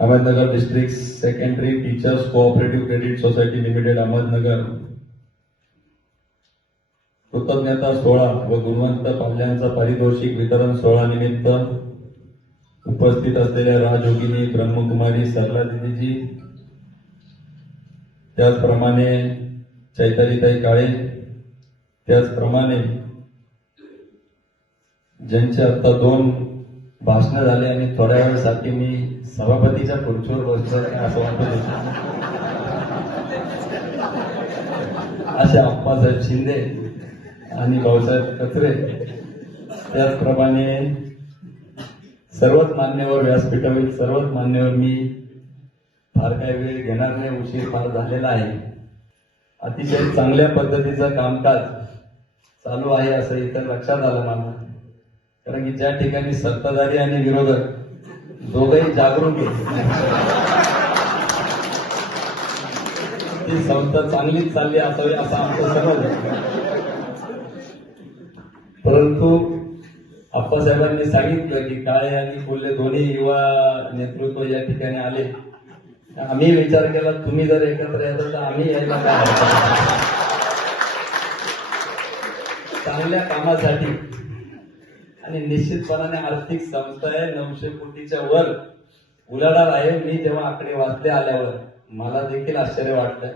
Ahmednagar district secondary teachers cooperative credit society limited Ahmednagar. कृतज्ञता सोहळा व गुणवंत पाल्यांचा पारितोषिक वितरण सोहळा निमित्त उपस्थित असलेल्या राजयोगिनी ब्रह्मकुमारी सरला दिदीजी त्याचप्रमाणे चैतालीताई काळे त्याचप्रमाणे ज्यांचे आता दोन भाषणं झाले आणि थोड्या वेळासाठी मी सभापतीच्या खुर्चीवर बसलो असं वाटत असे अप्पासाहेब शिंदे आणि भाऊसाहेब कचरे त्याचप्रमाणे सर्वच मान्यवर व्यासपीठावरील सर्वच मान्यवर मी फार काही वेळ घेणार नाही उशीर फार झालेला आहे. अतिशय चांगल्या पद्धतीचं कामकाज चालू आहे असं इतर लक्षात आलं मला. कारण की ज्या ठिकाणी सत्ताधारी आणि विरोधक दोघंही जागरूक ती संस्था चांगलीच चालली असावी असा आमचा समज आहे. परंतु आप्पासाहेबांनी सांगितलं की काळे आणि कोल्हे दोन्ही युवा नेतृत्व या ठिकाणी आले. आम्ही विचार केला तुम्ही जर एकत्र येतात तर आम्ही यायला काय चांगल्या कामासाठी आणि निश्चितपणाने आर्थिक संस्था आहे नऊशे कोटीच्या वर उलाढाल आहे. मी जेव्हा आकडे वाचले आल्यावर मला देखील आश्चर्य वाटलं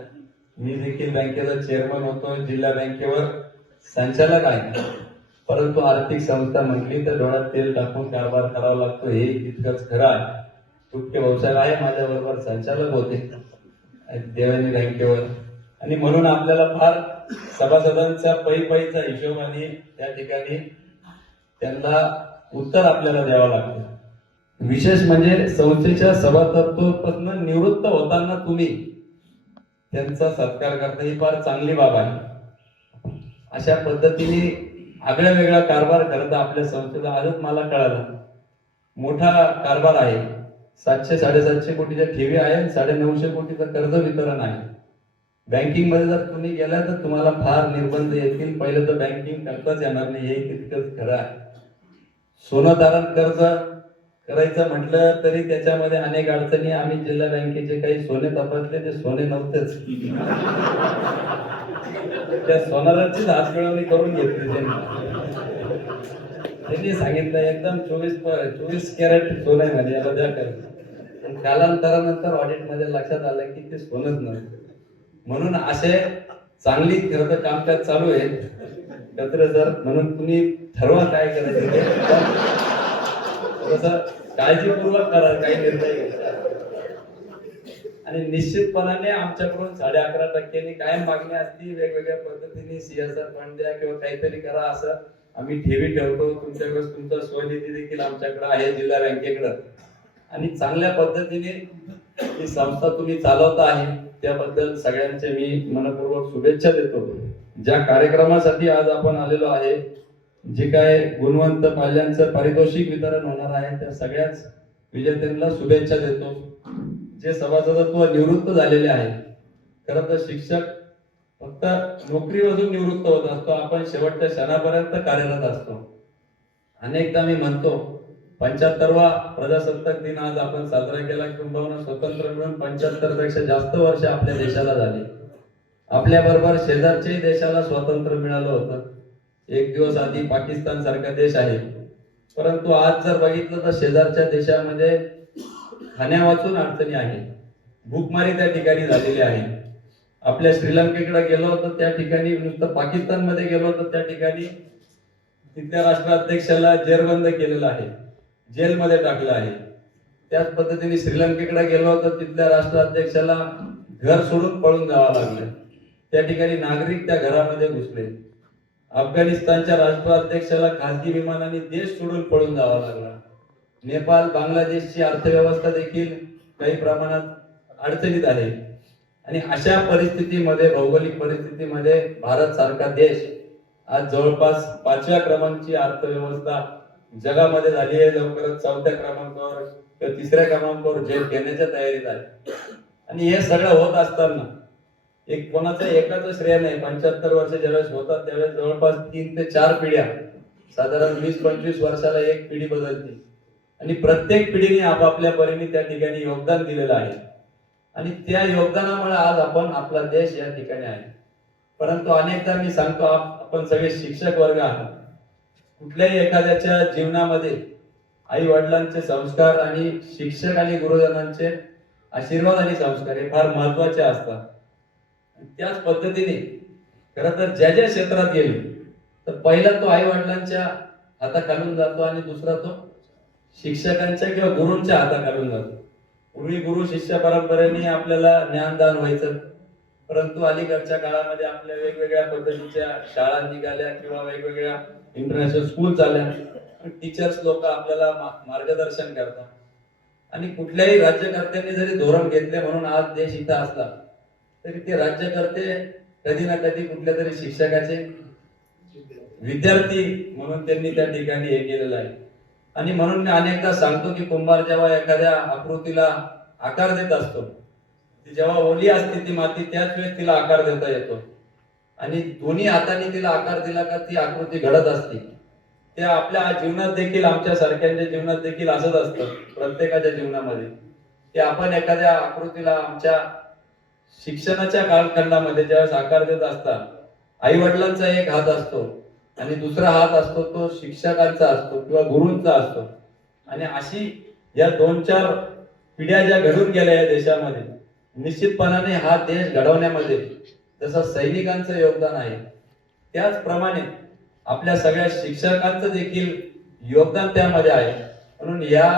मी देखील बँकेचा चेअरमन होतो जिल्हा बँकेवर संचालक आहे. परंतु आर्थिक संस्था म्हटली तर डोळ्यात तेल टाकून कारभार करावा लागतो. हे तितकंच खरं आहे. तुटके व्यवसाय आहे माझ्या बरोबर संचालक होते. देवानी बँकेवर. आणि म्हणून आपल्याला फार सभासदांच्या पै पैचा हिशोब आणि त्या ठिकाणी त्यांना उत्तर आपल्याला द्यावं लागतं. विशेष म्हणजे संस्थेच्या सभासदत्वापासून निवृत्त होताना तुम्ही त्यांचा सत्कार करता. ही फार चांगली बाब आहे. अशा पद्धतीने आगळ्या वेगळा कारभार करता आपल्या संस्थेचा. आजच मला कळालं. मोठा कारभार आहे. सातशे साडेसातशे कोटीच्या ठेवी आहे साडे नऊशे कोटीचं कर्ज वितरण आहे. बँकिंगमध्ये जर तुम्ही गेला तर तुम्हाला फार निर्बंध येतील. पहिलं तर बँकिंग करताच येणार नाही. हे तितकंच खरं आहे. सोनं तारण कर्ज करायचं म्हटलं तरी त्याच्यामध्ये अनेक अडचणी. आम्ही जिल्हा बँकेचे काही सोने तपासले ते सोने नव्हतेच. त्या सोनाराचीच हात मिळवणी करून घेतली त्यांनी. त्यांनी सांगितलं एकदम चोवीस चोवीस कॅरेट सोनं आहे म्हणजे याला द्या कर. पण कालांतरानंतर ऑडिटमध्ये लक्षात आलं की ते सोनच नव्हतं. म्हणून असे चांगली खरं तर कामकाज चालू आहे. कत्र सर म्हणून तुम्ही ठरवा काय करायचं ते. तसं काळजीपूर्वक करा काही निर्णय आणि निश्चितपणाने आमच्याकडून साडे अकरा टक्क्यांनी कायम मागणी असती वेगवेगळ्या पद्धतीने सीएसआर फंड द्या किंवा काहीतरी करा असं आम्ही ठेवी ठेवतो. तुमच्याकडे तुमचा स्वनिधी देखील आमच्याकडे आहे जिल्हा बँकेकडं. आणि चांगल्या पद्धतीने ही संस्था तुम्ही चालवता आहे. त्याबद्दल सगळ्यांचे मी मनपूर्वक शुभेच्छा देतो. ज्या कार्यक्रमासाठी आज आपण आलेलो आहे जे काय गुणवंत पाल्यांचं पारितोषिक वितरण होणार आहे त्या सगळ्याच विजेत्यांना शुभेच्छा देतो. जे सभासदत्व निवृत्त झालेले आहे खरं तर शिक्षक फक्त नोकरीमधून निवृत्त होत असतो आपण शेवटच्या क्षणापर्यंत कार्यरत असतो. अनेकदा मी म्हणतो पंच्याहत्तरवा प्रजासत्ताक दिन आज आपण साजरा केला. किंबहुना स्वतंत्र मिळून पंच्याहत्तरपेक्षा जास्त वर्ष आपल्या देशाला झाली. आपल्या बरोबर शेजारच्याही देशाला स्वातंत्र्य मिळालं होतं. एक दिवस आधी पाकिस्तान सारखा देश आहे. परंतु आज जर बघितलं तर शेजारच्या देशामध्ये खाण्या वाचून अडचणी आहे. भूकमारी त्या ठिकाणी झालेली आहे. आपल्या श्रीलंकेकडे गेलो तर त्या ठिकाणी नुसतं पाकिस्तानमध्ये गेलो तर त्या ठिकाणी तिथल्या राष्ट्राध्यक्षाला जेरबंद केलेलं आहे. जेलमध्ये टाकलं आहे. त्याच पद्धतीने श्रीलंकेकडे गेलो तर तिथल्या राष्ट्राध्यक्षाला घर सोडून पळून जावं लागलं. त्या ठिकाणी नागरिक त्या घरामध्ये घुसले. अफगाणिस्तानच्या राष्ट्राध्यक्षाला खासगी विमानाने देश सोडून पळून जावा लागला. नेपाळ बांगलादेशची अर्थव्यवस्था देखील काही प्रमाणात अडचणीत आहे. आणि अशा परिस्थितीमध्ये भौगोलिक परिस्थितीमध्ये भारत सारखा देश आज जवळपास पाचव्या क्रमांकची अर्थव्यवस्था जगामध्ये झाली आहे लवकरच चौथ्या क्रमांकावर किंवा तिसऱ्या क्रमांकावर झेप घेण्याच्या तयारीत आहे. आणि हे सगळं होत असताना एक कोणाचं एकाच श्रेय नाही. पंच्याहत्तर वर्ष ज्यावेळेस होतात त्यावेळेस जवळपास तीन ते चार पिढ्या साधारण वीस पंचवीस वर्षाला एक पिढी बदलते. आणि प्रत्येक पिढीने आपापल्या परीने त्या ठिकाणी योगदान दिलेलं आहे. आणि त्या योगदानामुळे आज आपण आपला देश या ठिकाणी आहे. परंतु अनेकदा मी सांगतो आपण सगळे शिक्षक वर्ग आहात. कुठल्याही एखाद्याच्या जीवनामध्ये आई वडिलांचे संस्कार आणि शिक्षक आणि गुरुजनांचे आशीर्वाद आणि संस्कार हे फार महत्त्वाचे असतात. त्याच पद्धतीने खर तर ज्या ज्या क्षेत्रात गेले तर पहिला तो आई वडिलांच्या हाताखालून जातो आणि दुसरा तो शिक्षकांच्या किंवा गुरूंच्या हाताखालून जातो. पूर्वी गुरु शिष्य परंपरेने आपल्याला ज्ञानदान व्हायचं. परंतु अलीकडच्या काळामध्ये आपल्या वेगवेगळ्या पद्धतीच्या शाळा निघाल्या किंवा वेगवेगळ्या इंटरनॅशनल स्कूल झाल्या टीचर्स लोक आपल्याला मार्गदर्शन करतात. आणि कुठल्याही राज्यकर्त्यांनी जरी धोरण घेतले म्हणून आज देश इथं असला तरी ते राज्यकर्ते कधी ना कधी कुठल्या तरी शिक्षकाचे विद्यार्थी म्हणून त्यांनी त्या ठिकाणी हे केलेलं आहे. आणि म्हणून मी अनेकदा सांगतो की कुंभार जेव्हा एखाद्या आकृतीला आकार देत असतो ती जेव्हा ओली असते ती माती त्याच वेळेस तिला आकार देता येतो. आणि दोन्ही हाताने तिला आकार दिला का ती आकृती घडत असते. ते आपल्या जीवनात देखील आमच्या सारख्यांच्या जीवनात देखील असत असतं प्रत्येकाच्या जीवनामध्ये. की आपण एखाद्या आकृतीला आमच्या शिक्षणाच्या कालखंडामध्ये ज्यावेळेस आकार देत असता आई वडिलांचा एक हात असतो आणि दुसरा हात असतो तो शिक्षकांचा असतो किंवा गुरूंचा असतो. आणि अशी या दोन चार पिढ्या ज्या घडून गेल्या या देशामध्ये निश्चितपणाने हा देश घडवण्यामध्ये जसं सैनिकांचं योगदान आहे त्याचप्रमाणे आपल्या सगळ्या शिक्षकांचं देखील योगदान त्यामध्ये आहे. म्हणून या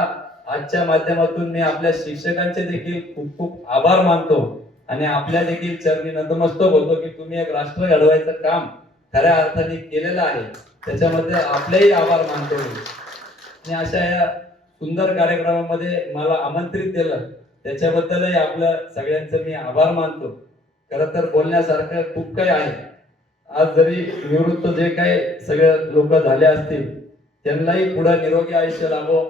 आजच्या माध्यमातून मी आपल्या शिक्षकांचे देखील खूप खूप आभार मानतो आणि आपल्या देखील चरणी नतमस्तक होतो की तुम्ही एक राष्ट्र घडवायचं काम खऱ्या अर्थाने केलेलं आहे. त्याच्यामध्ये आपलेही आभार मानतो मी. आणि अशा या सुंदर कार्यक्रमामध्ये मला आमंत्रित केलं. त्याच्याबद्दलही आपलं सगळ्यांचं मी आभार मानतो. खरं तर बोलण्यासारखं खूप काही आहे. आज जरी निवृत्त जे काही सगळे लोक झाले असतील त्यांनाही पुढे निरोगी आयुष्य लाभो.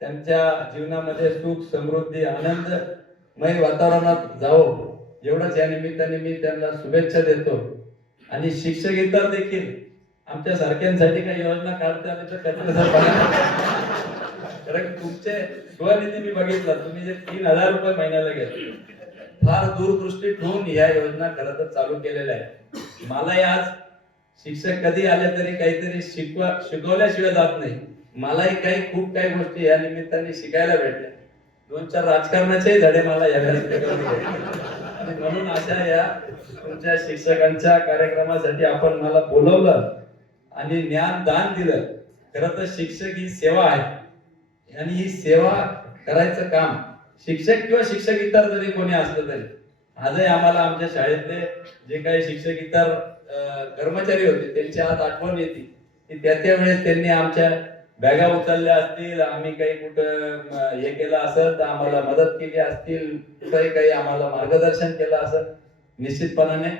त्यांच्या जीवनामध्ये सुख समृद्धी आनंदमय वातावरणात जावो. एवढंच या निमित्ताने मी त्यांना शुभेच्छा देतो. आणि शिक्षक इतर देखील आमच्या सारख्यांसाठी काही योजना काढता आम्ही तर कारण तुमचे स्वनिधी मी बघितलं तुम्ही जे तीन हजार रुपये महिन्याला घेतले. फार दूरदृष्टी ठेवून या योजना खरं तर चालू केलेल्या आहेत. मलाही आज शिक्षक कधी आले तरी काहीतरी शिकवा शिकवल्याशिवाय जात नाही. मलाही काही खूप काही गोष्टी या निमित्ताने शिकायला भेटल्या. दोन चार राजकारणाचेही धडे मला या म्हणून अशा या तुमच्या शिक्षकांच्या कार्यक्रमासाठी आपण मला बोलवलं आणि ज्ञान दान दिलं. खरं तर शिक्षक ही सेवा आहे. आणि ही सेवा करायचं काम शिक्षक किंवा शिक्षक इतर जरी कोणी असलं तरी आजही आम्हाला आमच्या शाळेतले जे काही शिक्षक इतर कर्मचारी होते त्यांची आज आठवण येते की त्या त्या वेळेस त्यांनी आमच्या बॅगा उचलल्या असतील आम्ही काही कुठं हे केलं असेल तर आम्हाला मदत केली असतील कुठंही काही आम्हाला मार्गदर्शन केलं असेल निश्चितपणाने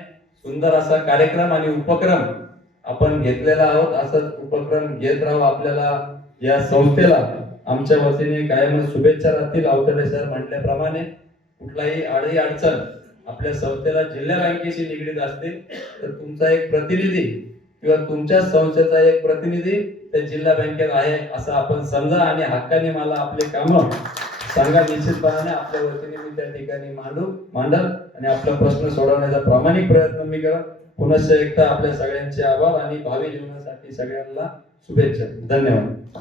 सुंदर असा कार्यक्रम आणि उपक्रम आपण घेतलेला आहोत. असंच उपक्रम घेत राहू आपल्याला या संस्थेला. आमच्या वतीने कायम शुभेच्छा राहतील अवतडे सर म्हटल्याप्रमाणे. कुठलाही अडी अडचण आपल्या संस्थेला जिल्हा बँकेशी निगडीत असते तर तुमचा एक प्रतिनिधी किंवा तुमच्या संस्थेचा एक प्रतिनिधी त्या जिल्हा बँकेत आहे असं आपण समजा आणि हक्काने मला आपले काम सांगा. निश्चितपणाने आपल्या वतीने मी त्या ठिकाणी मांडू मांडल आणि आपला प्रश्न सोडवण्याचा प्रामाणिक प्रयत्न मी करा पुनश्च एकदा आपल्या सगळ्यांचे आभार आणि भावी जीवनासाठी सगळ्यांना शुभेच्छा. धन्यवाद.